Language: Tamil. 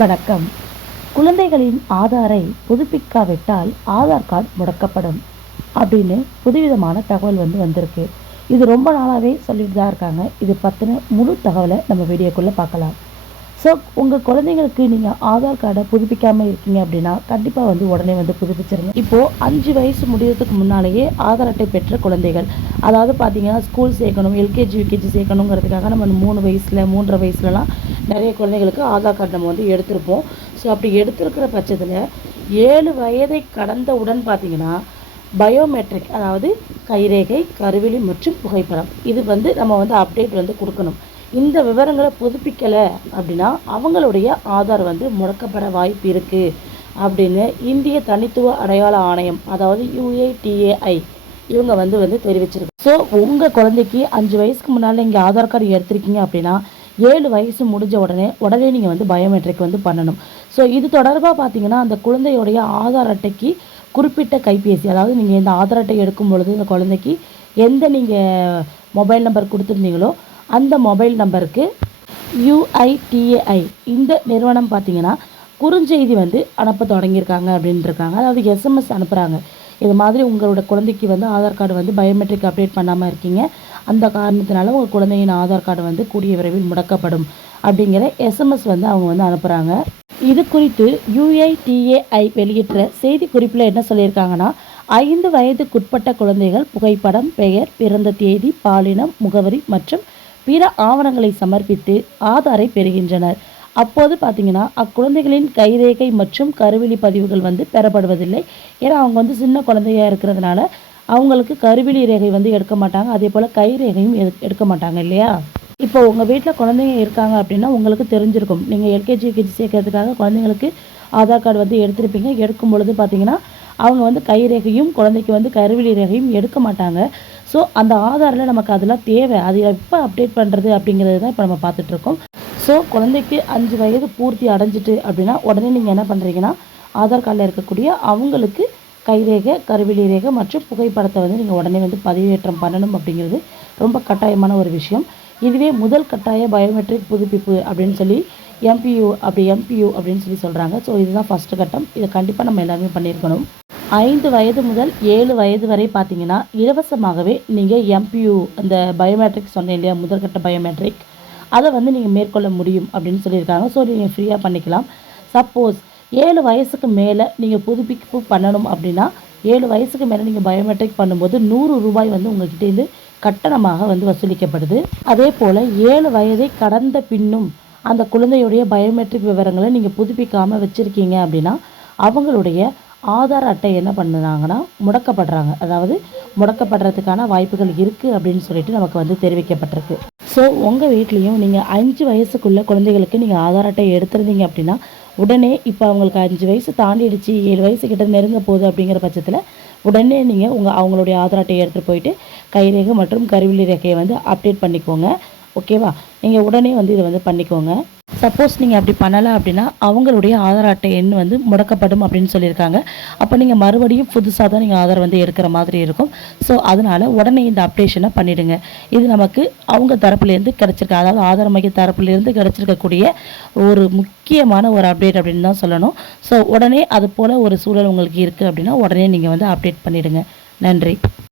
வணக்கம். குழந்தைகளின் ஆதாரை புதுப்பிக்காவிட்டால் ஆதார் கார்டு முடக்கப்படும் அப்படின்னு புதுவிதமான தகவல் வந்திருக்கு. இது ரொம்ப நாளாகவே சொல்லிட்டு தான் இருக்காங்க. இது பற்றின முழு தகவலை நம்ம வீடியோக்குள்ளே பார்க்கலாம். ஸோ உங்கள் குழந்தைங்களுக்கு நீங்கள் ஆதார் கார்டை புதுப்பிக்காமல் இருக்கீங்க அப்படின்னா கண்டிப்பாக உடனே புதுப்பிச்சிருங்க. இப்போது 5 வயசு முடியறதுக்கு முன்னாலேயே ஆதார் அட்டை பெற்ற குழந்தைகள், அதாவது பார்த்தீங்கன்னா ஸ்கூல் சேர்க்கணும், எல்கேஜி யூகேஜி சேர்க்கணுங்கிறதுக்காக நம்ம 3 வயசில் 3.5 வயசுலலாம் நிறைய குழந்தைகளுக்கு ஆதார் கார்டு நம்ம எடுத்திருப்போம். ஸோ அப்படி எடுத்திருக்கிற பட்சத்தில் 7 வயதை கடந்தவுடன் பார்த்தீங்கன்னா பயோமெட்ரிக், அதாவது கைரேகை, கருவிழி மற்றும் புகைப்படம், இது நம்ம அப்டேட் கொடுக்கணும். இந்த விவரங்களை புதுப்பிக்கலை அப்படின்னா அவங்களுடைய ஆதார் முடக்கப்பட வாய்ப்பு இருக்குது அப்படின்னு இந்திய தனித்துவ அடையாள ஆணையம், அதாவது UIDAI இவங்க தெரிவிச்சிருக்கு. ஸோ உங்கள் குழந்தைக்கு 5 வயசுக்கு முன்னால் நீங்கள் ஆதார் கார்டு எடுத்திருக்கீங்க அப்படின்னா 7 வயசு முடிஞ்ச உடனே நீங்கள் பயோமெட்ரிக் பண்ணணும். ஸோ இது தொடர்பாக பார்த்தீங்கன்னா அந்த குழந்தையுடைய ஆதார் அட்டைக்கு குறிப்பிட்ட கைபேசி, அதாவது நீங்கள் இந்த ஆதார் அட்டை எடுக்கும் பொழுது இந்த குழந்தைக்கு எந்த நீங்கள் மொபைல் நம்பர் கொடுத்துருந்தீங்களோ அந்த மொபைல் நம்பருக்கு UIDAI இந்த நிறுவனம் பார்த்தீங்கன்னா குறுஞ்செய்தி அனுப்ப தொடங்கியிருக்காங்க அப்படின்ட்டுருக்காங்க. அதாவது SMS அனுப்புகிறாங்க. இது மாதிரி உங்களோட குழந்தைக்கு ஆதார் கார்டு பயோமெட்ரிக் அப்டேட் பண்ணாமல் இருக்கீங்க, அந்த காரணத்தினால உங்கள் குழந்தையின் ஆதார் கார்டு கூடிய விரைவில் முடக்கப்படும் அப்படிங்கிற SMS அவங்க அனுப்புகிறாங்க. இது குறித்து UIDAI வெளியிட்ட செய்தி குறிப்பில் என்ன சொல்லியிருக்காங்கன்னா, 5 வயதுக்குட்பட்ட குழந்தைகள் புகைப்படம், பெயர், பிறந்த தேதி, பாலினம், முகவரி மற்றும் பிற ஆவணங்களை சமர்ப்பித்து ஆதாரை பெறுகின்றனர். அப்போது பார்த்தீங்கன்னா அக்குழந்தைகளின் கைரேகை மற்றும் கருவிழி பதிவுகள் பெறப்படுவதில்லை. ஏன்னா அவங்க சின்ன குழந்தையாக இருக்கிறதுனால அவங்களுக்கு கருவிழி ரேகை எடுக்க மாட்டாங்க, அதே போல் கைரேகையும் எடுக்க மாட்டாங்க இல்லையா. இப்போ உங்கள் வீட்டில் குழந்தைங்க இருக்காங்க அப்படின்னா உங்களுக்கு தெரிஞ்சிருக்கும், நீங்கள் எல்கேஜி யூகேஜி சேர்க்கறதுக்காக குழந்தைங்களுக்கு ஆதார் கார்டு எடுத்திருப்பீங்க. எடுக்கும் பொழுது பார்த்தீங்கன்னா அவங்க கைரேகையும் குழந்தைக்கு கருவிழி ரேகையும் எடுக்க மாட்டாங்க. ஸோ அந்த ஆதாரில் நமக்கு அதெல்லாம் தேவை, அது எப்போ அப்டேட் பண்ணுறது அப்படிங்கிறது தான் இப்போ நம்ம பார்த்துட்ருக்கோம். ஸோ குழந்தைக்கு 5 வயது பூர்த்தி அடைஞ்சிட்டு அப்படின்னா உடனே நீங்கள் என்ன பண்ணுறீங்கன்னா ஆதார் கார்டில் இருக்கக்கூடிய அவங்களுக்கு கைரேகை, கருவிழி ரேகை மற்றும் புகைப்படத்தை நீங்கள் உடனே பதிவேற்றம் பண்ணணும் அப்படிங்கிறது ரொம்ப கட்டாயமான ஒரு விஷயம். இதுவே முதல் கட்டாய பயோமெட்ரிக் புதுப்பிப்பு அப்படின்னு சொல்லி MPU அப்படின்னு சொல்லி சொல்கிறாங்க. ஸோ இதுதான் ஃபஸ்ட்டு கட்டம். இதை கண்டிப்பாக நம்ம எல்லாருமே பண்ணியிருக்கணும். 5 வயது முதல் 7 வயது வரை பார்த்தீங்கன்னா இலவசமாகவே நீங்கள் MPU அந்த பயோமெட்ரிக் சொன்னேன் இல்லையா, முதற்கட்ட பயோமெட்ரிக், அதை நீங்கள் மேற்கொள்ள முடியும் அப்படின்னு சொல்லியிருக்காங்க. ஸோ நீங்கள் ஃப்ரீயாக பண்ணிக்கலாம். சப்போஸ் 7 வயசுக்கு மேலே நீங்கள் புதுப்பிப்பு பண்ணணும் அப்படின்னா 7 வயசுக்கு மேலே நீங்கள் பயோமெட்ரிக் பண்ணும்போது 100 ரூபாய் உங்கள்கிட்டேருந்து கட்டணமாக வசூலிக்கப்படுது. அதே போல் 7 வயதை கடந்த பின்னும் அந்த குழந்தையுடைய பயோமெட்ரிக் விவரங்களை நீங்கள் புதுப்பிக்காமல் வச்சுருக்கீங்க அப்படின்னா அவங்களுடைய ஆதார் அட்டை என்ன பண்ணுறாங்கன்னா முடக்கப்படுறாங்க, அதாவது முடக்கப்படுறதுக்கான வாய்ப்புகள் இருக்குது அப்படின்னு சொல்லிட்டு நமக்கு தெரிவிக்கப்பட்டிருக்கு. ஸோ உங்கள் வீட்லேயும் நீங்கள் 5 வயசுக்குள்ள குழந்தைகளுக்கு நீங்கள் ஆதார் அட்டை எடுத்துருந்தீங்க அப்படின்னா உடனே இப்போ அவங்களுக்கு 5 வயசு தாண்டிடுச்சு, 7 வயசு கிட்ட நெருங்க போகுது அப்படிங்கிற பட்சத்தில் உடனே நீங்கள் அவங்களுடைய ஆதார் அட்டையை எடுத்துகிட்டு போயிட்டு கைரேகை மற்றும் கருவிழி ரேகையை அப்டேட் பண்ணிக்கோங்க. ஓகேவா, நீங்கள் உடனே இதை பண்ணிக்கோங்க. சப்போஸ் நீங்கள் அப்படி பண்ணலை அப்படின்னா அவங்களுடைய ஆதார் அட்டை எண் முடக்கப்படும் அப்படின்னு சொல்லியிருக்காங்க. அப்போ நீங்கள் மறுபடியும் புதுசாக தான் நீங்கள் ஆதார் எடுக்கிற மாதிரி இருக்கும். ஸோ அதனால் உடனே இந்த அப்டேஷனை பண்ணிவிடுங்க. இது நமக்கு அவங்க தரப்புலேருந்து கிடச்சிருக்க, அதாவது ஆதார் மைய தரப்புலேருந்து கிடச்சிருக்கக்கூடிய ஒரு முக்கியமான ஒரு அப்டேட் அப்படின்னு தான் சொல்லணும். ஸோ உடனே அது போல் ஒரு சூழல் உங்களுக்கு இருக்குது அப்படின்னா உடனே நீங்கள் அப்டேட் பண்ணிவிடுங்க. நன்றி.